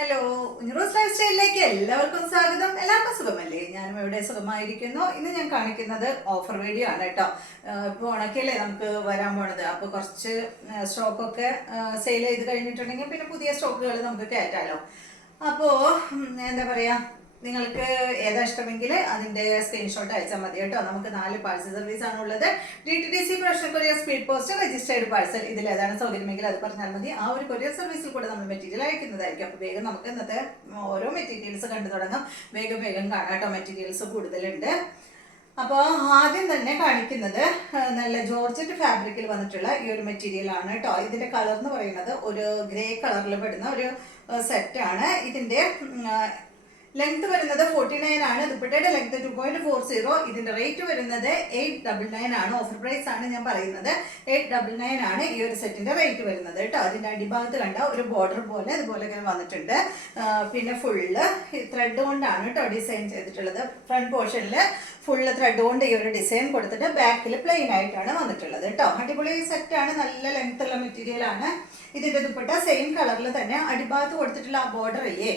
Hello, ഉഞ്ഞറോസ് life സ്റ്റൈലിലേക്ക് എല്ലാവർക്കും സ്വാഗതം. എല്ലാവർക്കും സുഖമല്ലേ? ഞാനും ഇവിടെ സുഖമായിരിക്കുന്നു. ഇന്ന് ഞാൻ കാണിക്കുന്നത് ഓഫർ വീഡിയോ ആണ് കേട്ടോ. ഇപ്പോൾ ഉണക്കിയല്ലേ നമുക്ക് വരാൻ പോണത്. അപ്പോൾ കുറച്ച് സ്റ്റോക്കൊക്കെ സെയിൽ ചെയ്ത് കഴിഞ്ഞിട്ടുണ്ടെങ്കിൽ പിന്നെ പുതിയ സ്റ്റോക്കുകൾ നമുക്ക് കയറ്റാലോ. അപ്പോൾ എന്താ പറയുക, നിങ്ങൾക്ക് ഏതാ ഇഷ്ടമെങ്കിൽ അതിൻ്റെ സ്ക്രീൻഷോട്ട് അയച്ചാൽ മതി കേട്ടോ. നമുക്ക് 4 പാഴ്സൽ സർവീസ് ആണുള്ളത്. DTDC professional courier, speed post, registered parcel. ഇതിൽ ഏതാണ് സൗകര്യമെങ്കിൽ അത് പറഞ്ഞാൽ മതി. ആ ഒരു കൊറിയർ സർവീസിൽ കൂടെ നമ്മൾ മെറ്റീരിയൽ അയക്കുന്നതായിരിക്കും. അപ്പോൾ വേഗം നമുക്ക് ഇന്നത്തെ ഓരോ മെറ്റീരിയൽസ് കണ്ടു തുടങ്ങാം. വേഗം വേഗം കാണാം കേട്ടോ, മെറ്റീരിയൽസ് കൂടുതലുണ്ട്. അപ്പോൾ ആദ്യം തന്നെ കാണിക്കുന്നത് നല്ല ജോർജറ്റ് ഫാബ്രിക്കിൽ വന്നിട്ടുള്ള ഈ ഒരു മെറ്റീരിയൽ ആണ് കേട്ടോ. ഇതിന്റെ കളർ എന്ന് പറയുന്നത് ഒരു ഗ്രേ കളറിൽ പെടുന്ന ഒരു സെറ്റാണ്. ഇതിന്റെ ലെങ്ത് വരുന്നത് 49 ആണ്. ദുപ്പട്ടയുടെ ലെങ്ത് 2.40. ഇതിന്റെ റേറ്റ് വരുന്നത് 899 ആണ്. ഓഫർ പ്രൈസ് ആണ് ഞാൻ പറയുന്നത്. 899 ആണ് ഈ ഒരു സെറ്റിന്റെ റേറ്റ് വരുന്നത് കേട്ടോ. അതിന്റെ അടിഭാഗത്ത് കണ്ട ഒരു ബോർഡർ പോലെ അതുപോലെ ഇങ്ങനെ വന്നിട്ടുണ്ട്. പിന്നെ ഫുള്ള് ത്രെഡ് കൊണ്ടാണ് കേട്ടോ ഡിസൈൻ ചെയ്തിട്ടുള്ളത്. ഫ്രണ്ട് പോർഷനിൽ ഫുള്ള് ത്രെഡ് കൊണ്ട് ഈ ഒരു ഡിസൈൻ കൊടുത്തിട്ട് ബാക്കിൽ പ്ലെയിൻ ആയിട്ടാണ് വന്നിട്ടുള്ളത് കേട്ടോ. അടിപൊളി സെറ്റാണ്. നല്ല ലെങ്ത് ഉള്ള മെറ്റീരിയൽ ആണ്. ഇതിന്റെ ദുപ്പട്ട സെയിം കളറിൽ തന്നെ അടിഭാഗത്ത് കൊടുത്തിട്ടുള്ള ആ ബോർഡർ ഇല്ലേ,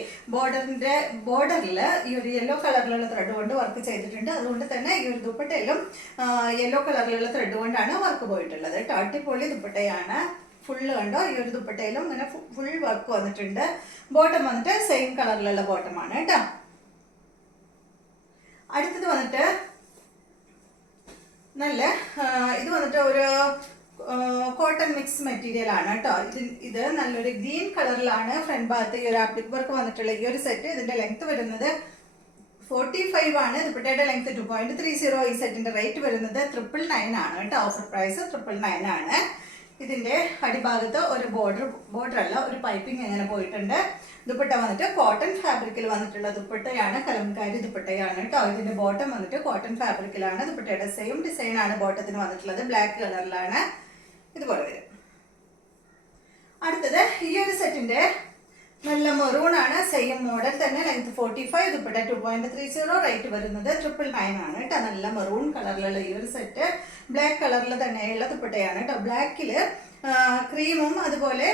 ബോർഡറിൽ ഈ ഒരു യെല്ലോ കളറിലുള്ള ത്രെഡ് കൊണ്ട് വർക്ക് ചെയ്തിട്ടുണ്ട്. അതുകൊണ്ട് തന്നെ ഈ ഒരു ദുപ്പട്ടയിലും യെല്ലോ കളറിലുള്ള ത്രെഡ് കൊണ്ടാണ് വർക്ക് പോയിട്ടുള്ളത് കേട്ടോ. അടിപൊളി ദുപ്പട്ടയാണ്. ഫുള്ള് കണ്ടോ, ഈ ഒരു ദുപ്പട്ടയിലും ഇങ്ങനെ ഫുൾ വർക്ക് വന്നിട്ടുണ്ട്. ബോട്ടം വന്നിട്ട് സെയിം കളറിലുള്ള ബോട്ടമാണ് കേട്ടോ. അടുത്തത് വന്നിട്ട് നല്ല ഇത് വന്നിട്ട് ഒരു കോട്ടൺ മിക്സ് മെറ്റീരിയൽ ആണ് കേട്ടോ. ഇത് നല്ലൊരു ഗ്രീൻ കളറിലാണ് ഫ്രണ്ട് ഭാഗത്ത് ഈ ഒരു ആപ്ലിക് വർക്ക് വന്നിട്ടുള്ള ഈ ഒരു സെറ്റ്. ഇതിന്റെ ലെങ്ത് വരുന്നത് 45 ആണ്. ദുപ്പട്ടയുടെ ലെങ്ത് 2.30. ഈ സെറ്റിന്റെ റേറ്റ് വരുന്നത് 999 ആണ് കേട്ടോ. ഓഫർ പ്രൈസ് 999 ആണ്. ഇതിന്റെ അടിഭാഗത്ത് ഒരു ബോർഡർ അല്ല, ഒരു പൈപ്പിംഗ് എങ്ങനെ പോയിട്ടുണ്ട്. ദുപ്പട്ട വന്നിട്ട് കോട്ടൺ ഫാബ്രിക്കിൽ വന്നിട്ടുള്ള ദുപ്പട്ടയാണ്. കലംകാരി ദുപ്പട്ടയാണ് കേട്ടോ. ഇതിന്റെ ബോട്ടം വന്നിട്ട് കോട്ടൺ ഫാബ്രിക്കിലാണ്. ദുപ്പട്ടയുടെ സെയിം ഡിസൈൻ ആണ് ബോട്ടത്തിന് വന്നിട്ടുള്ളത്. ബ്ലാക്ക് കളറിലാണ് ഇതുപോലെ വരും. അടുത്തത് ഈ ഒരു സെറ്റിന്റെ നല്ല മെറൂൺ ആണ്. സെയിം മോഡൽ തന്നെ. ലെങ്ത് 45. ദുപ്പട്ട 2.30. റേറ്റ് വരുന്നത് 999 ആണ് കേട്ടോ. നല്ല മെറൂൺ കളറിലുള്ള ഈ ഒരു സെറ്റ് ബ്ലാക്ക് കളറിൽ തന്നെയുള്ള ദുപ്പട്ടയാണ് കേട്ടോ. ബ്ലാക്കില് ക്രീമും അതുപോലെ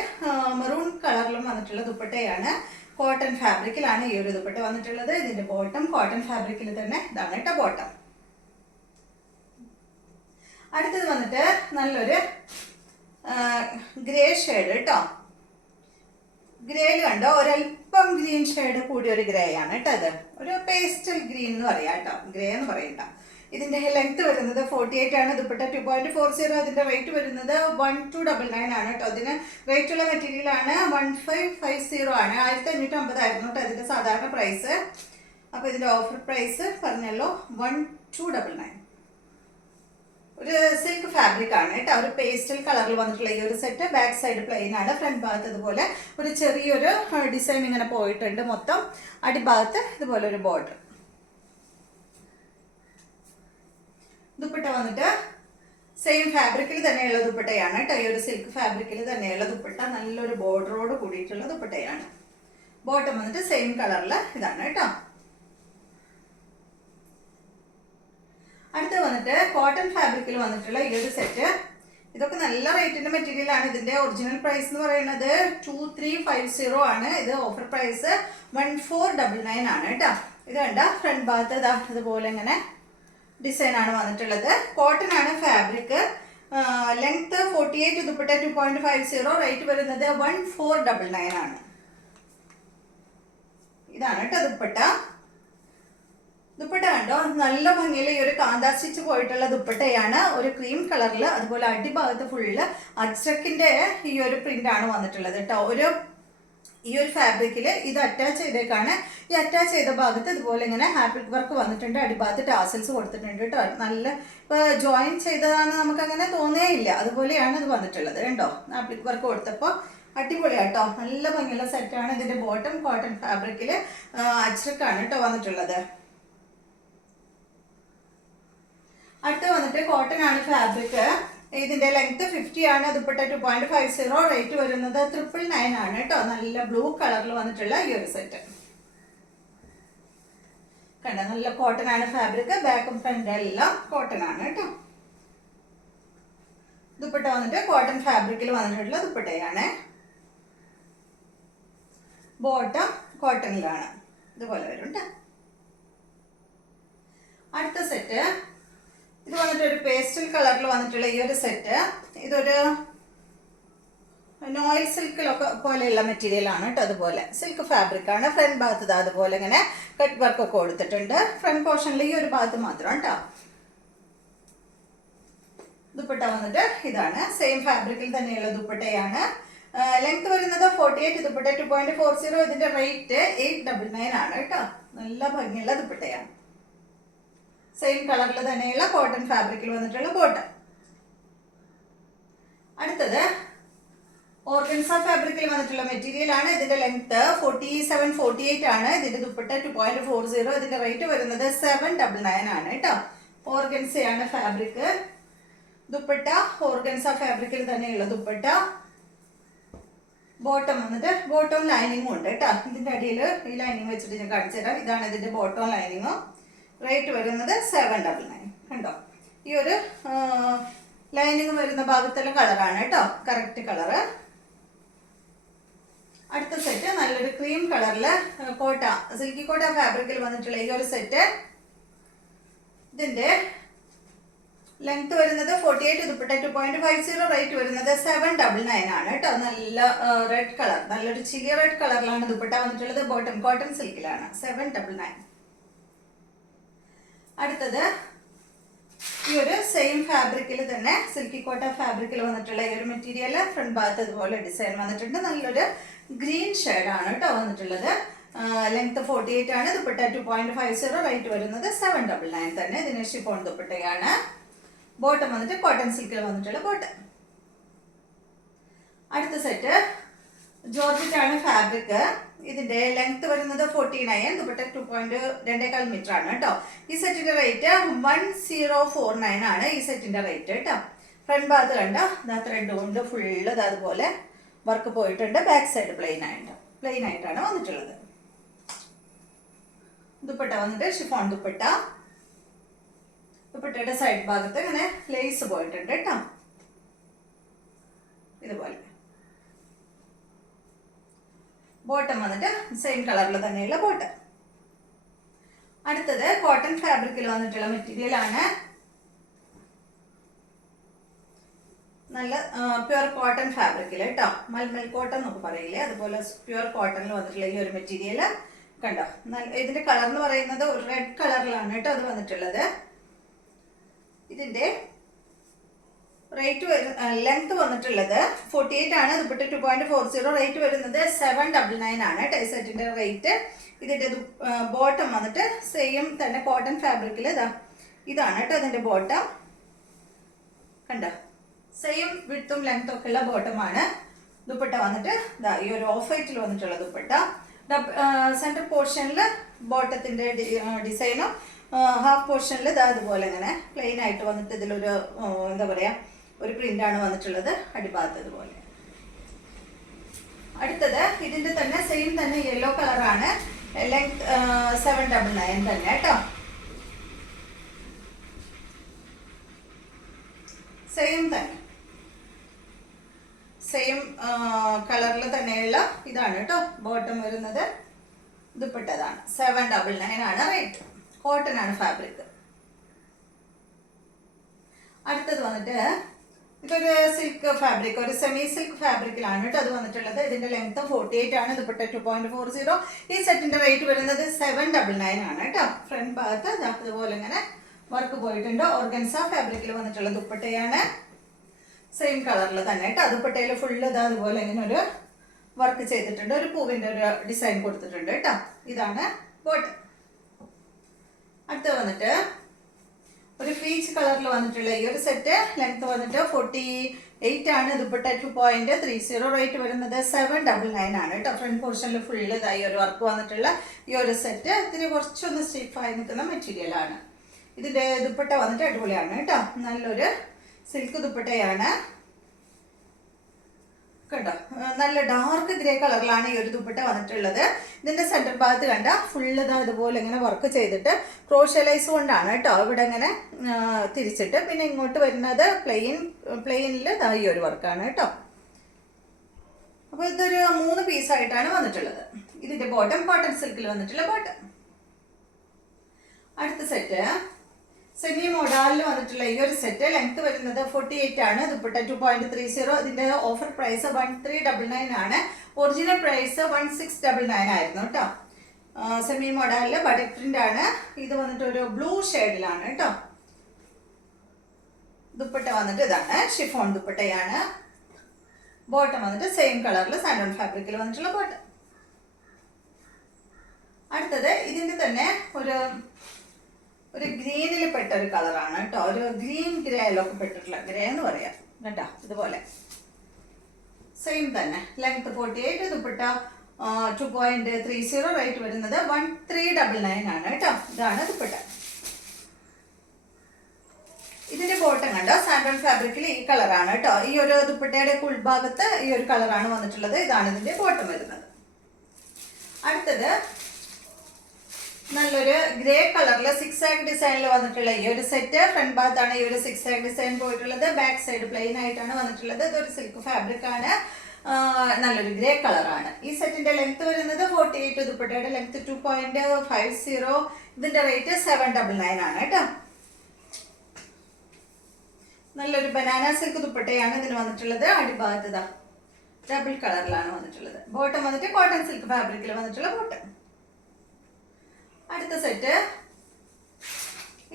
മെറൂൺ കളറിലും വന്നിട്ടുള്ള ദുപ്പട്ടയാണ്. കോട്ടൺ ഫാബ്രിക്കിലാണ് ഈ ഒരു ദുപ്പട്ട വന്നിട്ടുള്ളത്. ഇതിന്റെ ബോട്ടം കോട്ടൺ ഫാബ്രിക്കിൽ തന്നെ ഇതാണ് കേട്ടോ ബോട്ടം. അടുത്തത് വന്നിട്ട് നല്ലൊരു ഗ്രേ ഷെയ്ഡ് കേട്ടോ. ഗ്രേയിൽ കണ്ടോ ഒരല്പം ഗ്രീൻ ഷെയ്ഡ് കൂടിയ ഒരു ഗ്രേ ആണ് കേട്ടോ. ഇത് ഒരു പേസ്റ്റൽ ഗ്രീൻ എന്ന് പറയാം കേട്ടോ, ഗ്രേ എന്ന് പറയണ്ട. ഇതിന്റെ ലെങ്ത് വരുന്നത് 48 ആണ്. ദുപ്പട്ട 2.40. അതിന്റെ റേറ്റ് വരുന്നത് 1299 ആണ് കേട്ടോ. അതിന് റേറ്റ് ഉള്ള മെറ്റീരിയൽ ആണ്. 1550 ആണ്. 1550 ആയിരുന്നു കേട്ടോ ഇതിന്റെ സാധാരണ പ്രൈസ്. അപ്പൊ ഇതിന്റെ ഓഫർ പ്രൈസ് പറഞ്ഞല്ലോ 1299. ഒരു സിൽക്ക് ഫാബ്രിക് ആണ് കേട്ടോ. ഒരു പേസ്റ്റൽ കളറിൽ വന്നിട്ടുള്ള ഈ ഒരു സെറ്റ്. ബാക്ക് സൈഡ് പ്ലെയിൻ ആണ്. ഫ്രണ്ട് ഭാഗത്ത് ഇതുപോലെ ഒരു ചെറിയൊരു ഡിസൈൻ ഇങ്ങനെ പോയിട്ടുണ്ട്. മൊത്തം അടിഭാഗത്ത് ഇതുപോലെ ഒരു ബോർഡർ. ദുപ്പട്ട വന്നിട്ട് സെയിം ഫാബ്രിക്കിൽ തന്നെയുള്ള ദുപ്പട്ടയാണ് കേട്ടോ. ഈ ഒരു സിൽക്ക് ഫാബ്രിക്കിൽ തന്നെയുള്ള ദുപ്പട്ട. നല്ലൊരു ബോർഡറോട് കൂടിയിട്ടുള്ള ദുപ്പട്ടയാണ്. ബോട്ടം വന്നിട്ട് സെയിം കളറിൽ ഇതാണ് കേട്ടോ. അടുത്ത് വന്നിട്ട് കോട്ടൺ ഫാബ്രിക്കിൽ വന്നിട്ടുള്ള ഈ ഒരു സെറ്റ്. ഇതൊക്കെ നല്ല റേറ്റിന്റെ മെറ്റീരിയൽ ആണ്. ഇതിന്റെ ഒറിജിനൽ പ്രൈസ് എന്ന് പറയുന്നത് 2350 ആണ്. ഇത് ഓഫർ പ്രൈസ് 1499 ആണ് കേട്ടോ. ഇത് കണ്ട ഫ്രണ്ട് ഭാഗത്ത് ഇതുപോലെ ഇങ്ങനെ ഡിസൈൻ ആണ് വന്നിട്ടുള്ളത്. കോട്ടൺ ആണ് ഫാബ്രിക്. ലെങ്ത് 48. ദുപ്പട്ട 2.50. റേറ്റ് വരുന്നത് 1499 ആണ്. ഇതാണ് കേട്ടോ ദുപ്പട്ട. ദുപ്പട്ട കണ്ടോ നല്ല ഭംഗിയിൽ ഈ ഒരു കാന്താ സ്റ്റിച്ച് പോയിട്ടുള്ള ദുപ്പട്ടയാണ്. ഒരു ക്രീം കളറിൽ അതുപോലെ അടിഭാഗത്ത് ഫുള്ള് അജ്രക്കിന്റെ ഈ ഒരു പ്രിന്റ് ആണ് വന്നിട്ടുള്ളത് കേട്ടോ. ഈ ഒരു ഫാബ്രിക്കിൽ ഇത് അറ്റാച്ച് ചെയ്തേക്കാണ്. ഈ അറ്റാച്ച് ചെയ്ത ഭാഗത്ത് ഇതുപോലെ ഇങ്ങനെ ഹാപ്പിക് വർക്ക് വന്നിട്ടുണ്ട്. അടിഭാഗത്ത് ടാസൽസ് കൊടുത്തിട്ടുണ്ട് കേട്ടോ. നല്ല ഇപ്പൊ ജോയിൻ ചെയ്തതാണെന്ന് നമുക്ക് അങ്ങനെ തോന്നേയില്ല. അതുപോലെയാണ് ഇത് വന്നിട്ടുള്ളത് കേട്ടോ. ഹാപ്പിക് വർക്ക് കൊടുത്തപ്പോൾ അടിപൊളിയാട്ടോ. നല്ല ഭംഗിയുള്ള സെറ്റാണ്. ഇതിന്റെ ബോട്ടം കോട്ടൺ ഫാബ്രിക്കിൽ അജ്രക്കാണ് കേട്ടോ വന്നിട്ടുള്ളത്. അടുത്ത് വന്നിട്ട് കോട്ടൺ ആണ് ഫാബ്രിക്. ഇതിന്റെ ലെങ്ത് 50 ആണ്. ദുപ്പട്ട 2.50. റേറ്റ് വരുന്നത് 999 ആണ് കേട്ടോ. നല്ല ബ്ലൂ കളറിൽ വന്നിട്ടുള്ള ഈ ഒരു സെറ്റ് കണ്ട. നല്ല കോട്ടൺ ആണ് ഫാബ്രിക്. ബാക്കും ഫ്രണ്ടും എല്ലാം കോട്ടൺ ആണ് കേട്ടോ. ദുപ്പട്ട വന്നിട്ട് കോട്ടൺ ഫാബ്രിക്കിൽ വന്നിട്ടുള്ള ദുപ്പട്ടയാണ്. ബോട്ടം കോട്ടണിലാണ്, ഇതുപോലെ വരും കേട്ടോ. അടുത്ത സെറ്റ് ഇത് വന്നിട്ട് ഒരു പേസ്റ്റൽ കളറിൽ വന്നിട്ടുള്ള ഈ ഒരു സെറ്റ്, ഇതൊരു നോയിൽ സിൽക്കിലൊക്കെ പോലെയുള്ള മെറ്റീരിയൽ ആണ് കേട്ടോ. അതുപോലെ സിൽക്ക് ഫാബ്രിക് ആണ്. ഫ്രണ്ട് ഭാഗത്ത് അതുപോലെ ഇങ്ങനെ കട്ട് വർക്ക് ഒക്കെ കൊടുത്തിട്ടുണ്ട്. ഫ്രണ്ട് പോർഷനിൽ ഈ ഒരു ഭാഗത്ത് മാത്രം കേട്ടോ. ദുപ്പട്ട വന്നിട്ട് ഇതാണ്, സെയിം ഫാബ്രിക്കിൽ തന്നെയുള്ള ദുപ്പട്ടയാണ്. ലെങ്ത് വരുന്നത് 48, ദുപ്പട്ട 2.40. ഇതിന്റെ റേറ്റ് 899 ആണ് കേട്ടോ. നല്ല ഭംഗിയുള്ള ദുപ്പട്ടയാണ്. സെയിം കളറിൽ തന്നെയുള്ള കോട്ടൺ ഫാബ്രിക്കിൽ വന്നിട്ടുള്ള ബോട്ടം. അടുത്തത് ഓർഗൻസ ഫാബ്രിക്കിൽ വന്നിട്ടുള്ള മെറ്റീരിയൽ ആണ്. ഇതിന്റെ ലെങ്ത് 47-48 ആണ്. ഇതിന്റെ ദുപ്പട്ട 2.40. ഇതിന്റെ റേറ്റ് വരുന്നത് 799 ആണ് കേട്ടോ. ഓർഗൻസയാണ് ഫാബ്രിക്. ദുപ്പട്ട ഓർഗൻസ ഫാബ്രിക്കിൽ തന്നെയുള്ള ദുപ്പട്ട. ബോട്ടം വന്നിട്ട് ബോട്ടം ലൈനിങ്ങും ഉണ്ട് കേട്ടോ. ഇതിന്റെ അടിയിൽ ഈ ലൈനിങ് വെച്ചിട്ട് ഞാൻ കാണിച്ചു തരാം. ഇതാണ് ഇതിന്റെ ബോട്ടം ലൈനിങ്. റേറ്റ് വരുന്നത് 799. കണ്ടോ, ഈ ഒരു ലൈനിങ് വരുന്ന ഭാഗത്തുള്ള കളറാണ് കേട്ടോ, കറക്റ്റ് കളറ്. അടുത്ത സെറ്റ് നല്ലൊരു ക്രീം കളറില് കോട്ട, സിൽക്കി കോട്ട ഫാബ്രിക്കിൽ വന്നിട്ടുള്ള ഈ ഒരു സെറ്റ്. ഇതിന്റെ ലെങ്ത് വരുന്നത് 48, ദുപ്പട്ട 2.50. റേറ്റ് വരുന്നത് 799 ആണ് കേട്ടോ. നല്ല റെഡ് കളർ, നല്ലൊരു ചില്ലി റെഡ് കളറിലാണ് ദുപ്പട്ട വന്നിട്ടുള്ളത്. ബോട്ടം കോട്ടൺ സിൽക്കിലാണ്. 799. അടുത്തത് ഈ ഒരു സെയിം ഫാബ്രിക്കിൽ തന്നെ സിൽക്കി കോട്ട ഫാബ്രിക്കിൽ വന്നിട്ടുള്ള ഈ ഒരു മെറ്റീരിയൽ. ഫ്രണ്ട് ഭാഗത്ത് ഇതുപോലെ ഡിസൈൻ വന്നിട്ടുണ്ട്. നല്ലൊരു ഗ്രീൻ ഷെയ്ഡാണ് കേട്ടോ വന്നിട്ടുള്ളത്. ലെങ്ത് 48 ആണ്, ദുപ്പട്ട 2.50. റേറ്റ് വരുന്നത് 799 തന്നെ. ഇതിന് ഷിഫോൺ ദുപ്പട്ടയാണ്. ബോട്ടം വന്നിട്ട് കോട്ടൺ സിൽക്കിൽ വന്നിട്ടുള്ള ബോട്ടം. അടുത്ത സെറ്റ് ജോർജറ്റ് ആണ് ഫാബ്രിക്. ഇതിന്റെ ലെങ്ത് വരുന്നത് 49, ദുപ്പട്ട 2.2 മീറ്റർ ആണ് കേട്ടോ. ഈ സെറ്റിന്റെ റേറ്റ് 1049 ആണ് ഈ സെറ്റിന്റെ റേറ്റ് കേട്ടോ. ഫ്രണ്ട് ഭാഗത്ത് കണ്ട ത്രെഡ് കൊണ്ട് ഫുള്ള് അതുപോലെ വർക്ക് പോയിട്ടുണ്ട്. ബാക്ക് സൈഡ് പ്ലെയിൻ ആയിട്ടാണ് വന്നിട്ടുള്ളത്. ദുപ്പട്ട വന്നിട്ട് ഷിഫോൺ ദുപ്പട്ട. ദുപ്പട്ടയുടെ സൈഡ് ഭാഗത്ത് ഇങ്ങനെ ലേസ് പോയിട്ടുണ്ട് കേട്ടോ, ഇതുപോലെ. ബോട്ടം വന്നിട്ട് സെയിം കളറിൽ തന്നെയുള്ള ബോട്ടം. അടുത്തത് കോട്ടൺ ഫാബ്രിക്കിൽ വന്നിട്ടുള്ള മെറ്റീരിയൽ ആണ്. നല്ല പ്യുർ കോട്ടൺ ഫാബ്രിക്കിൽ കേട്ടോ, മൽമൽ കോട്ടൺ എന്നൊക്കെ പറയില്ലേ, അതുപോലെ പ്യുർ കോട്ടണിൽ വന്നിട്ടുള്ള ഈ ഒരു മെറ്റീരിയൽ കണ്ടോ. ഇതിന്റെ കളർ എന്ന് പറയുന്നത് ഒരു റെഡ് കളറിലാണ് കേട്ടോ അത് വന്നിട്ടുള്ളത്. ഇതിന്റെ റേറ്റ് ലെങ്ത് വന്നിട്ടുള്ളത് 48 ആണ്, ദുപ്പട്ട 2.40. റേറ്റ് വരുന്നത് 799 ആണ് കേട്ടോ ഈ സെറ്റിന്റെ റേറ്റ്. ഇതിന്റെ ബോട്ടം വന്നിട്ട് സെയിം തന്നെ കോട്ടൺ ഫാബ്രിക്കിൽ ഇതാണ് കേട്ടോ ഇതിന്റെ ബോട്ടം. കണ്ടോ, സെയിം വിഡ്ത്തും ലെങ്ത്തും ഒക്കെ ഉള്ള ബോട്ടമാണ്. ദുപ്പട്ട വന്നിട്ട് ഈ ഒരു ഓഫ് വൈറ്റിൽ വന്നിട്ടുള്ള ദുപ്പട്ട. സെന്റർ പോർഷനിൽ ബോട്ടത്തിന്റെ ഡിസൈനും ഹാഫ് പോർഷനിൽ അതുപോലെ ഇങ്ങനെ പ്ലെയിൻ ആയിട്ട് വന്നിട്ട് ഇതിലൊരു എന്താ പറയാ ഒരു പ്രിന്റ് ആണ് വന്നിട്ടുള്ളത് അടിഭാഗത്ത് ഇതുപോലെ. അടുത്തത് ഇതിന്റെ തന്നെ സെയിം തന്നെ യെല്ലോ കളറാണ്. ലെങ്ത് 799 തന്നെ കേട്ടോ. സെയിം തന്നെ സെയിം കളറിൽ തന്നെയുള്ള ഇതാണ് കേട്ടോ ബോട്ടം വരുന്നത്. ദുപ്പട്ടതാണ് 799 ആണ് റേറ്റ്. കോട്ടൺ ആണ് ഫാബ്രിക്. അടുത്തത് വന്നിട്ട് ഇതൊരു സിൽക്ക് ഫാബ്രിക്, ഒരു സെമി സിൽക്ക് ഫാബ്രിക്കിലാണ് കേട്ടോ അത് വന്നിട്ടുള്ളത്. ഇതിന്റെ ലെങ്ത് 48 ആണ്, ദുപ്പട്ട 2.40. ഈ സെറ്റിന്റെ റേറ്റ് വരുന്നത് 799 ആണ് കേട്ടോ. ഫ്രണ്ട് ഭാഗത്ത് അതുപോലെ ഇങ്ങനെ വർക്ക് പോയിട്ടുണ്ട്. ഓർഗൻസ ഫാബ്രിക്കിൽ വന്നിട്ടുള്ള ദുപ്പട്ടയാണ്. സെയിം കളറിൽ തന്നെ കേട്ടോ. ദുപ്പട്ടയിൽ ഫുള്ള് അതുപോലെ ഇങ്ങനെ ഒരു വർക്ക് ചെയ്തിട്ടുണ്ട്. ഒരു പൂവിന്റെ ഒരു ഡിസൈൻ കൊടുത്തിട്ടുണ്ട് കേട്ടോ. ഇതാണ് ബോട്ടം. അടുത്ത് വന്നിട്ട് ഒരു പീച്ച് കളറിൽ വന്നിട്ടുള്ള ഈ ഒരു സെറ്റ്. ലെങ്ത് വന്നിട്ട് 48 ആണ്, ദുപ്പട്ട 2.30. റേറ്റ് വരുന്നത് 799 ആണ് കേട്ടോ. ഫ്രണ്ട് പോർഷനിൽ ഫുള്ള് ഇതായി ഒരു വർക്ക് വന്നിട്ടുള്ള ഈ ഒരു സെറ്റ്. ഇതിന് കുറച്ചൊന്ന് സ്റ്റിഫായി നിൽക്കുന്ന മെറ്റീരിയൽ ആണ്. ഇതിന്റെ ദുപ്പട്ട വന്നിട്ട് അടിപൊളിയാണ് കേട്ടോ. നല്ലൊരു സിൽക്ക് ദുപ്പട്ടയാണ് കേട്ടോ. നല്ല ഡാർക്ക് ഗ്രേ കളറിലാണ് ഈ ഒരു ദുപ്പട്ട വന്നിട്ടുള്ളത്. ഇതിന്റെ സെന്റർ ഭാഗത്ത് കണ്ട ഫുള്ള് ഇതുപോലെ ഇങ്ങനെ വർക്ക് ചെയ്തിട്ട് ക്രോഷ്യലൈസ് കൊണ്ടാണ് കേട്ടോ ഇവിടെ ഇങ്ങനെ തിരിച്ചിട്ട്, പിന്നെ ഇങ്ങോട്ട് വരുന്നത് പ്ലെയിനിൽ ഈ ഒരു വർക്കാണ് കേട്ടോ. അപ്പോൾ ഇതൊരു 3 പീസായിട്ടാണ് വന്നിട്ടുള്ളത്. ഇതിന്റെ ബോട്ടം കോട്ടൺ സിൽക്കിൽ വന്നിട്ടുള്ള ബോട്ടം. അടുത്ത സെറ്റ് സെമി മോഡാലിൽ വന്നിട്ടുള്ള ഈ ഒരു സെറ്റ് ലെങ്ത് വരുന്നത് 48 ആണ്. ദുപ്പട്ട 2.30. ഇതിന്റെ ഓഫർ പ്രൈസ് 1399 ആണ്. ഒറിജിനൽ പ്രൈസ് 1699 ആയിരുന്നു കേട്ടോ. സെമി മോഡാലില് ബഡക് പ്രിന്റ് ആണ്. ഇത് വന്നിട്ട് ഒരു ബ്ലൂ ഷെയ്ഡിലാണ് കേട്ടോ. ദുപ്പട്ട വന്നിട്ട് ഇതാണ്, ഷിഫോൺ ദുപ്പട്ടയാണ്. ബോട്ടം വന്നിട്ട് സെയിം കളറിൽ സാൻഡോൺ ഫാബ്രിക്കിൽ വന്നിട്ടുള്ള ബോട്ടം. അടുത്തത് ഇതിന്റെ തന്നെ ഒരു ഗ്രീനിൽ പെട്ട ഒരു കളറാണ് കേട്ടോ. ഒരു ഗ്രീൻ ഗ്രേയിലൊക്കെ പെട്ടിട്ടുള്ള, ഗ്രേ എന്ന് പറയാം കേട്ടോ. ഇതുപോലെ സെയിം തന്നെ ലെങ്ത് 48, ദുപ്പട്ട 2.30. റേറ്റ് വരുന്നത് 1399 ആണ് കേട്ടോ. ഇതാണ് ദുപ്പട്ട. ഇതിന്റെ ബോട്ടം കണ്ടോ, സാൻഡോൺ ഫാബ്രിക്കിൽ ഈ കളറാണ് കേട്ടോ. ഈ ഒരു ദുപ്പട്ടയുടെ ഉൾഭാഗത്ത് ഈ ഒരു കളറാണ് വന്നിട്ടുള്ളത്. ഇതാണ് ഇതിന്റെ ബോട്ടം വരുന്നത്. അടുത്തത് നല്ലൊരു ഗ്രേ കളറിൽ 6 ആഗ് ഡിസൈനിൽ വന്നിട്ടുള്ള ഈ ഒരു സെറ്റ്. ഫ്രണ്ട് ഭാഗത്താണ് ഈ ഒരു 6 ആഗ് ഡിസൈൻ പോയിട്ടുള്ളത്. ബാക്ക് സൈഡ് പ്ലെയിൻ ആയിട്ടാണ് വന്നിട്ടുള്ളത്. ഇതൊരു സിൽക്ക് ഫാബ്രിക് ആണ്. നല്ലൊരു ഗ്രേ കളറാണ്. ഈ സെറ്റിന്റെ ലെങ്ത് വരുന്നത് 48, ദുപ്പട്ടയുടെ ലെങ്ത് 2.50. ഇതിന്റെ റേറ്റ് 799 ആണ് കേട്ടോ. നല്ലൊരു ബനാന സിൽക്ക് ദുപ്പട്ടയാണ് ഇതിന് വന്നിട്ടുള്ളത്. അടിഭാഗത്ത് ഡബിൾ കളറിലാണ് വന്നിട്ടുള്ളത്. ബോട്ടം വന്നിട്ട് കോട്ടൺ സിൽക്ക് ഫാബ്രിക്കിൽ വന്നിട്ടുള്ള ബോട്ടം. അടുത്ത സെറ്റ്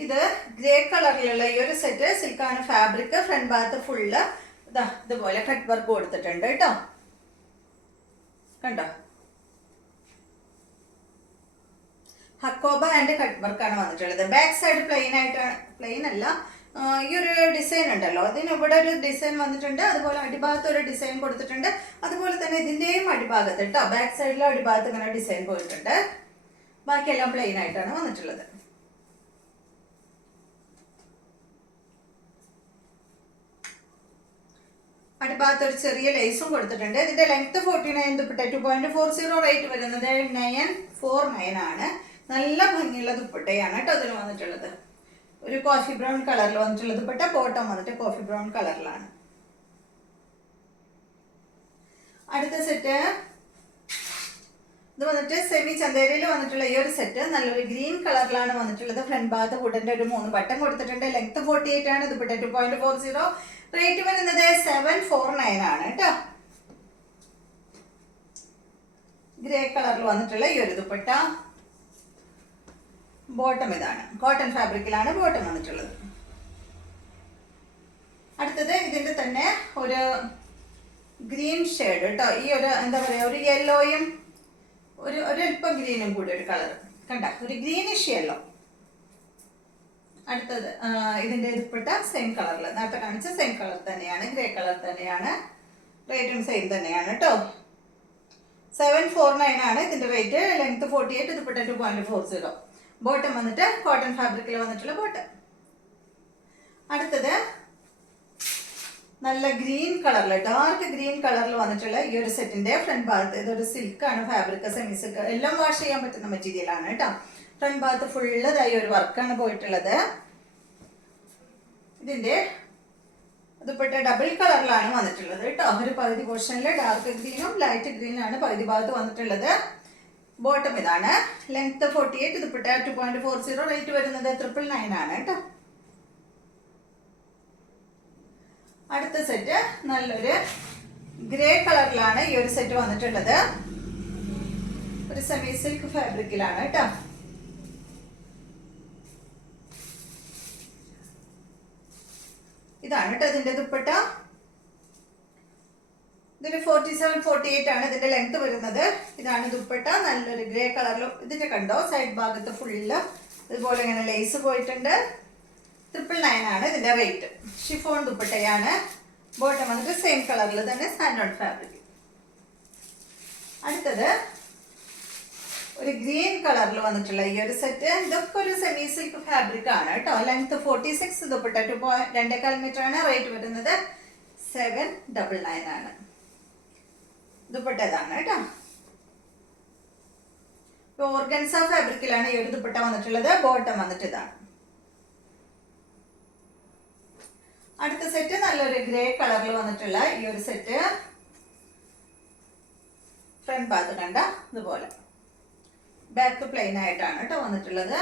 ഇത് ഗ്രേ കളറിലുള്ള ഈ ഒരു സെറ്റ് സിൽക്കാണ് ഫാബ്രിക്. ഫ്രണ്ട് ഭാഗത്ത് ഫുള്ള് ഇതുപോലെ കട്ട് വർക്ക് കൊടുത്തിട്ടുണ്ട് കേട്ടോ. കണ്ടോ, ഹക്കോബ ആൻഡ് കട്ട് വർക്കാണ് വന്നിട്ടുള്ളത്. ബാക്ക് സൈഡ് പ്ലെയിൻ ആയിട്ടാണ്, പ്ലെയിൻ അല്ല, ഈ ഒരു ഡിസൈൻ ഉണ്ടല്ലോ, അതിന് ഇവിടെ ഒരു ഡിസൈൻ വന്നിട്ടുണ്ട്. അതുപോലെ അടിഭാഗത്ത് ഒരു ഡിസൈൻ കൊടുത്തിട്ടുണ്ട്. അതുപോലെ തന്നെ ഇതിന്റെയും അടിഭാഗത്ത് കേട്ടോ, ബാക്ക് സൈഡിലും അടിഭാഗത്ത് ഇങ്ങനെ ഡിസൈൻ പോയിട്ടുണ്ട്. ബാക്കിയെല്ലാം പ്ലെയിൻ ആയിട്ടാണ് വന്നിട്ടുള്ളത്. അടിഭാഗത്ത് ഒരു ചെറിയ ലേസും കൊടുത്തിട്ടുണ്ട്. ഇതിന്റെ ലെങ്ത് 49, ദുപ്പട്ട 2.40. റേറ്റ് വരുന്നത് 949 ആണ്. നല്ല ഭംഗിയുള്ള ദുപ്പട്ടയാണ് കേട്ടോ ഇതിന് വന്നിട്ടുള്ളത്. ഒരു കോഫി ബ്രൗൺ കളറിൽ വന്നിട്ടുള്ള ദുപ്പട്ട. ബോട്ടം വന്നിട്ട് കോഫി ബ്രൗൺ കളറിലാണ്. അടുത്ത സെറ്റ് ഇത് വന്നിട്ട് സെമി ചന്തേരിയിൽ വന്നിട്ടുള്ള ഈ ഒരു സെറ്റ് നല്ലൊരു ഗ്രീൻ കളറിലാണ് വന്നിട്ടുള്ളത്. ഫ്രണ്ട് ഭാഗത്ത് വുഡന്റെ ഒരു 3 ബട്ടൺ കൊടുത്തിട്ടുണ്ട്. ലെങ്ത് 48 ആണ്. ദുപ്പട്ട 2.40. റേറ്റ് വരുന്നത് 749 ആണ് കേട്ടോ. ഗ്രേ കളറിൽ വന്നിട്ടുള്ള ഈ ഒരു ദുപ്പട്ട. ബോട്ടം ഇതാണ്, കോട്ടൺ ഫാബ്രിക്കിലാണ് ബോട്ടം വന്നിട്ടുള്ളത്. അടുത്തത് ഇതിന്റെ തന്നെ ഒരു ഗ്രീൻ ഷെയ്ഡ് കേട്ടോ. ഈ ഒരു എന്താ പറയാ, ഒരു യെല്ലോയും ഒരല്പം ഗ്രീനും കൂടി ഒരു കളർ കണ്ട, ഒരു ഗ്രീനിഷ് യെല്ലോ. അടുത്തത് ഇതിന്റെ ദുപ്പട്ട സെയിം കളറിൽ, നേരത്തെ കാണിച്ച സെയിം കളർ തന്നെയാണ്, ഗ്രേ കളർ തന്നെയാണ്. റേറ്റും സെയിം തന്നെയാണ് കേട്ടോ. 749 ആണ് ഇതിന്റെ റേറ്റ്. ലെങ്ത് 48, ദുപ്പട്ട 2.40. ബോട്ടം വന്നിട്ട് കോട്ടൺ ഫാബ്രിക്കിൽ വന്നിട്ടുള്ള ബോട്ടം. അടുത്തത് നല്ല ഗ്രീൻ കളറിൽ, ഡാർക്ക് ഗ്രീൻ കളറിൽ വന്നിട്ടുള്ള ഈ ഒരു സെറ്റിന്റെ ഫ്രണ്ട് ഭാഗത്ത് ഇതൊരു സിൽക്കാണ് ഫാബ്രിക്, സെമി സിൽക്ക്, എല്ലാം വാഷ് ചെയ്യാൻ പറ്റുന്ന മെറ്റീരിയൽ ആണ് കേട്ടോ. ഫ്രണ്ട് ഭാഗത്ത് ഫുള്ളതായി ഒരു വർക്കാണ് പോയിട്ടുള്ളത്. ഇതിന്റെ ദുപ്പട്ട ഡബിൾ കളറിലാണ് വന്നിട്ടുള്ളത് കേട്ടോ. ഒരു പകുതി പോർഷനിൽ ഡാർക്ക് ഗ്രീനും ലൈറ്റ് ഗ്രീനാണ് പകുതി ഭാഗത്ത് വന്നിട്ടുള്ളത്. ബോട്ടം ഇതാണ്. ലെങ്ത് 48, ദുപ്പട്ട 2.40. റേറ്റ് വരുന്നത് 999 ആണ് കേട്ടോ. അടുത്ത സെറ്റ് നല്ലൊരു ഗ്രേ കളറിലാണ് ഈ ഒരു സെറ്റ് വന്നിട്ടുള്ളത്. ഒരു സെമി സിൽക്ക് ഫാബ്രിക്കിലാണ് കേട്ടോ. ഇതാണ് കേട്ടോ ഇതിന്റെ ദുപ്പട്ട. ഇതിന്റെ 47-48 ആണ് ഇതിന്റെ ലെങ്ത് വരുന്നത്. ഇതാണ് ദുപ്പട്ട. നല്ലൊരു ഗ്രേ കളറിലും. ഇതിന്റെ കണ്ടോ സൈഡ് ഭാഗത്ത് ഫുള്ള് ഇതുപോലെ ഇങ്ങനെ ലേസ് പോയിട്ടുണ്ട്. 999 ആണ് ഇതിന്റെ റേറ്റ്. ഷിഫോൺ ദുപ്പട്ടയാണ്. ബോട്ടം വന്നിട്ട് സെയിം കളറിൽ തന്നെ സാൻഡോൺ ഫാബ്രിക്. അടുത്തത് ഒരു ഗ്രീൻ കളറിൽ വന്നിട്ടുള്ള ഈ ഒരു സെറ്റ്. ഇതൊക്കെ ഒരു സെമി സിൽക്ക് ഫാബ്രിക് ആണ് കേട്ടോ. ലെങ്ത് 46, ദുപ്പട്ട 2.25 മീറ്റർ ആണ്. റേറ്റ് വരുന്നത് 799 ആണ്. ദുപ്പട്ട ഇതാണ് കേട്ടോ. ഓർഗൻസ ഫാബ്രിക്കിലാണ് ഈ ഒരു ദുപ്പട്ട വന്നിട്ടുള്ളത്. ബോട്ടം വന്നിട്ട് ഇതാണ്. അടുത്ത സെറ്റ് നല്ലൊരു ഗ്രേ കളറിൽ വന്നിട്ടുള്ള ഈ ഒരു സെറ്റ്. ഫ്രണ്ട് ഭാഗത്ത് കണ്ട ഇതുപോലെ ബാക്ക് പ്ലെയിൻ ആയിട്ടാണ് കേട്ടോ വന്നിട്ടുള്ളത്.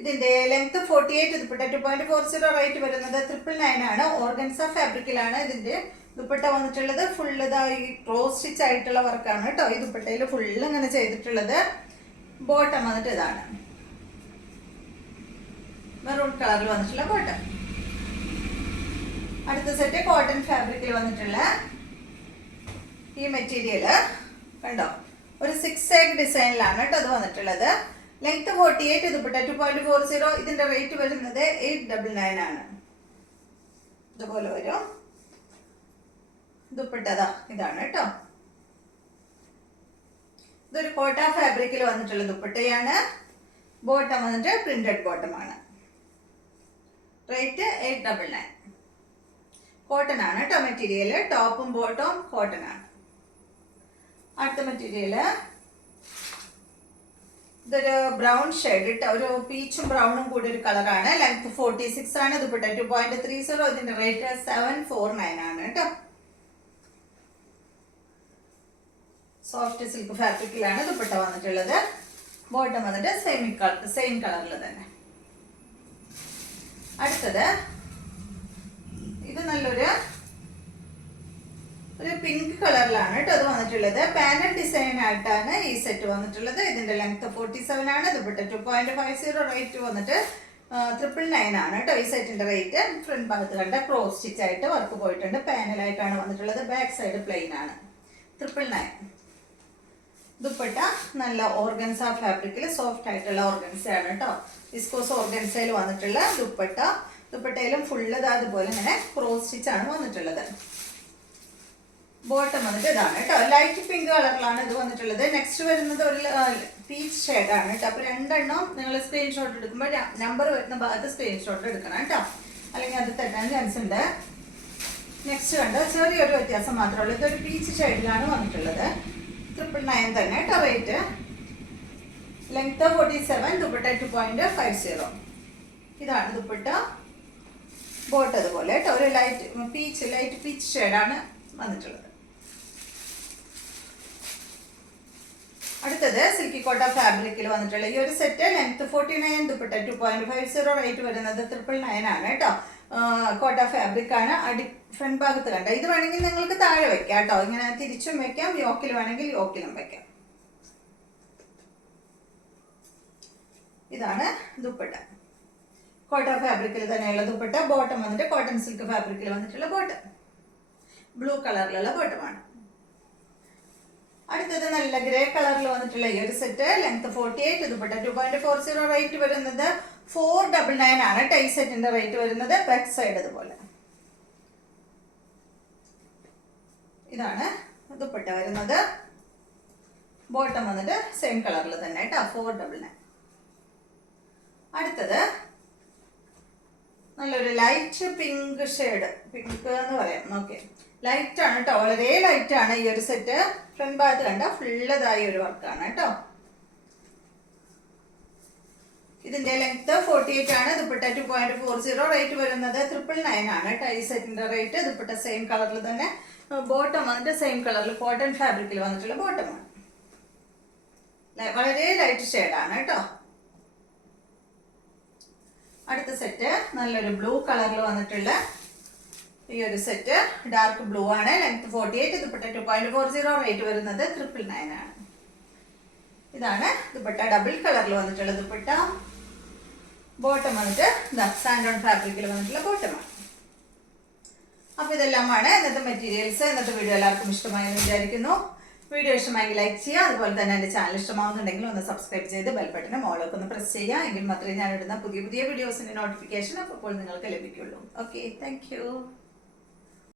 ഇതിന്റെ ലെങ്ത് 48, ദുപ്പട്ട 2.40, റേറ്റ് വരുന്നത് 999 ആണ്. ഓർഗൻസ ഫാബ്രിക്കിലാണ് ഇതിന്റെ ദുപ്പട്ട വന്നിട്ടുള്ളത്. ഫുള്ള് ഇതായി ക്രോസ് സ്റ്റിച്ച് ആയിട്ടുള്ള വർക്കാണ് കേട്ടോ ഈ ദുപ്പട്ടയിൽ ഫുള്ള് ഇങ്ങനെ ചെയ്തിട്ടുള്ളത്. ബോട്ടം വന്നിട്ട് ഇതാണ് മെറൂൺ കളറിൽ വന്നിട്ടുള്ള ബോട്ടം. അടുത്ത സെറ്റ് കോട്ടൺ ഫാബ്രിക്കിൽ വന്നിട്ടുള്ള ഈ മെറ്റീരിയൽ കണ്ടോ, ഒരു 6 egg ഡിസൈനിലാണ് കേട്ടോ അത് വന്നിട്ടുള്ളത്. ലെങ്ത് 48, ദുപ്പട്ട 2.40, ഇതിന്റെ റേറ്റ് വരുന്നത് 899 ആണ്. ഇതുപോലെ വരും ദുപ്പട്ട. ഇതാണ് കേട്ടോ, ഇതൊരു കോട്ട ഫാബ്രിക്കിൽ വന്നിട്ടുള്ള ദുപ്പട്ടയാണ്. ബോട്ടം വന്നിട്ട് പ്രിന്റഡ് ബോട്ടം ആണ്. റേറ്റ് 899. കോട്ടൺ ആണ് കേട്ടോ മെറ്റീരിയൽ. ടോപ്പും ബോട്ടവും കോട്ടൺ ആണ്. അടുത്ത മെറ്റീരിയൽ ഇതൊരു ബ്രൗൺ ഷെയ്ഡ് ഇട്ട ഒരു പീച്ചും ബ്രൗണും കൂടി ഒരു കളറാണ്. ലെങ്ത് 46 ആണ്. ദുപ്പട്ട 2.30, ഇതിന്റെ റേറ്റ് 749 ആണ് കേട്ടോ. സോഫ്റ്റ് സിൽക്ക് ഫാബ്രിക്കിലാണ് ദുപ്പട്ട വന്നിട്ടുള്ളത്. ബോട്ടം വന്നിട്ട് സെയിം കളറിൽ തന്നെ. അടുത്തത് ഇത് നല്ലൊരു പിങ്ക് കളറിലാണ് കേട്ടോ അത് വന്നിട്ടുള്ളത്. പാനൽ ഡിസൈൻ ആയിട്ടാണ് ഈ സെറ്റ് വന്നിട്ടുള്ളത്. ഇതിന്റെ ലെങ്ത് 47 ആണ്. ദുപ്പട്ട 2.50, റേറ്റ് വന്നിട്ട് 999 ആണ് കേട്ടോ ഈ സെറ്റിന്റെ റേറ്റ്. ഫ്രണ്ട് ഭാഗത്ത് കണ്ട ക്രോസ് സ്റ്റിച്ച് ആയിട്ട് വർക്ക് പോയിട്ടുണ്ട്. പാനൽ ആയിട്ടാണ് വന്നിട്ടുള്ളത്. ബാക്ക് സൈഡ് പ്ലെയിൻ ആണ്. 999. ദുപ്പട്ട നല്ല ഓർഗൻസ ഫാബ്രിക്കിൽ സോഫ്റ്റ് ആയിട്ടുള്ള ഓർഗൻസ ആണ് കേട്ടോ. വിസ്കോസ് ഓർഗൻസയിൽ വന്നിട്ടുള്ള ദുപ്പട്ട. ദുപ്പട്ടയിലും ഫുള്ള് അതുപോലെ ഇങ്ങനെ ക്രോസ് സ്റ്റിച്ച് ആണ് വന്നിട്ടുള്ളത്. ബോട്ടം വന്നിട്ട് ഇതാണ് കേട്ടോ, ലൈറ്റ് പിങ്ക് കളറിലാണ് ഇത് വന്നിട്ടുള്ളത്. നെക്സ്റ്റ് വരുന്നത് ഒരു പീച്ച് ഷെയ്ഡാണ് കേട്ടോ. അപ്പോൾ രണ്ടെണ്ണം നിങ്ങൾ സ്ക്രീൻഷോട്ട് എടുക്കുമ്പോൾ നമ്പർ വരുന്ന ഭാഗത്ത് സ്ക്രീൻഷോട്ട് എടുക്കണം കേട്ടോ, അല്ലെങ്കിൽ അത് തെറ്റാൻ ചാൻസ് ഉണ്ട്. നെക്സ്റ്റ് കണ്ട് ചെറിയൊരു വ്യത്യാസം മാത്രമേ ഉള്ളൂ. ഇതൊരു പീച്ച് ഷെയ്ഡിലാണ് വന്നിട്ടുള്ളത്. 999 തന്നെ കേട്ടോ റേറ്റ്. ലെങ്ത് 47, ദുപ്പട്ട 2.50. ഇതാണ് ദുപ്പട്ട. ബോട്ട് അതുപോലെ കേട്ടോ ഒരു ലൈറ്റ് പീച്ച് ഷെയ്ഡാണ് വന്നിട്ടുള്ളത്. അടുത്തത് സിൽക്കി കോട്ട ഫാബ്രിക്കിൽ വന്നിട്ടുള്ള ഈ ഒരു സെറ്റ്. ലെങ്ത് 49, ദുപ്പട്ട 2.50, റേറ്റ് വരുന്നത് 999 ആണ് കേട്ടോ. കോട്ട ഫാബ്രിക് ആണ്. ഫ്രണ്ട് ഭാഗത്ത് കണ്ട ഇത് വേണമെങ്കിൽ നിങ്ങൾക്ക് താഴെ വെക്കാം കേട്ടോ, ഇങ്ങനെ തിരിച്ചും വെക്കാം. യോക്കിൽ വേണമെങ്കിൽ യോക്കിലും വെക്കാം. ഇതാണ് ദുപ്പട്ട. കോട്ട ഫാബ്രിക്കിൽ തന്നെയുള്ള ദുപ്പട്ട. ബോട്ടം വന്നിട്ട് കോട്ടൺ സിൽക്ക് ഫാബ്രിക്കിൽ വന്നിട്ടുള്ള ബോട്ടം. ബ്ലൂ കളറിലുള്ള ബോട്ടമാണ്. അടുത്തത് നല്ല ഗ്രേ കളറിൽ വന്നിട്ടുള്ള ഈ ഒരു സെറ്റ്. ലെങ്ത് 48, ദുപ്പട്ട 2.40, റേറ്റ് വരുന്നത് 499 ആണ് കേട്ടോ ഈ സെറ്റിന്റെ റേറ്റ് വരുന്നത്. ബാക്ക് സൈഡ് അതുപോലെ. ഇതാണ് ദുപ്പട്ട വരുന്നത്. ബോട്ടം വന്നിട്ട് സെയിം കളറിൽ തന്നെ കേട്ടോ, 499. അടുത്തത് നല്ലൊരു ലൈറ്റ് പിങ്ക് ഷെയ്ഡ്, പിങ്ക് എന്ന് പറയാം. ഓക്കെ, ലൈറ്റ് ആണ് കേട്ടോ, വളരെ ലൈറ്റ് ആണ് ഈ ഒരു സെറ്റ്. ഫ്രണ്ട് ഭാഗത്ത് കണ്ട ഫുള്ളതായ ഒരു വർക്കാണ് കേട്ടോ. ഇതിന്റെ ലെങ്ത് 48 ആണ്. ദുപ്പട്ട 2.40, റേറ്റ് വരുന്നത് 999 ആണ് കേട്ടോ ഈ സെറ്റിന്റെ റേറ്റ്. ദുപ്പട്ട സെയിം കളറിൽ തന്നെ. ബോട്ടം വന്നിട്ട് സെയിം കളറിൽ കോട്ടൺ ഫാബ്രിക്കിൽ വന്നിട്ടുള്ള ബോട്ടമാണ്. വളരെ ലൈറ്റ് ഷെയ്ഡാണ് കേട്ടോ. അടുത്ത സെറ്റ് നല്ലൊരു ബ്ലൂ കളറിൽ വന്നിട്ടുള്ള ഈ ഒരു സെറ്റ്. ഡാർക്ക് ബ്ലൂ ആണ്. ലെങ്ത് 48, ദുപ്പട്ട 2.40, റേറ്റ് വരുന്നത് 999 ആണ്. ഇതാണ് ദുപ്പട്ട. ഡബിൾ കളറിൽ വന്നിട്ടുള്ള ദുപ്പട്ട. ബോട്ടം വന്നിട്ട് സാൻഡോൺ ഫാബ്രിക്കിൽ വന്നിട്ടുള്ള ബോട്ടമാണ്. അപ്പോൾ ഇതെല്ലാമാണ് ഇന്നത്തെ മെറ്റീരിയൽസ്. ഇന്നത്തെ വീഡിയോ എല്ലാവർക്കും ഇഷ്ടമായെന്ന് വിചാരിക്കുന്നു. വീഡിയോ ഇഷ്ടമായെങ്കിൽ ലൈക്ക് ചെയ്യുക. അതുപോലെ തന്നെ എൻ്റെ ചാനൽ ഇഷ്ടമാവുന്നുണ്ടെങ്കിൽ ഒന്ന് സബ്സ്ക്രൈബ് ചെയ്ത് ബെൽ ബട്ടനും ഓളൊക്കെ ഒന്ന് പ്രസ് ചെയ്യുക. എങ്കിൽ മാത്രമേ ഞാൻ ഇടുന്ന പുതിയ വീഡിയോസിൻ്റെ നോട്ടിഫിക്കേഷൻ അപ്പോൾ നിങ്ങൾക്ക് ലഭിക്കുള്ളൂ. Okay, thank you.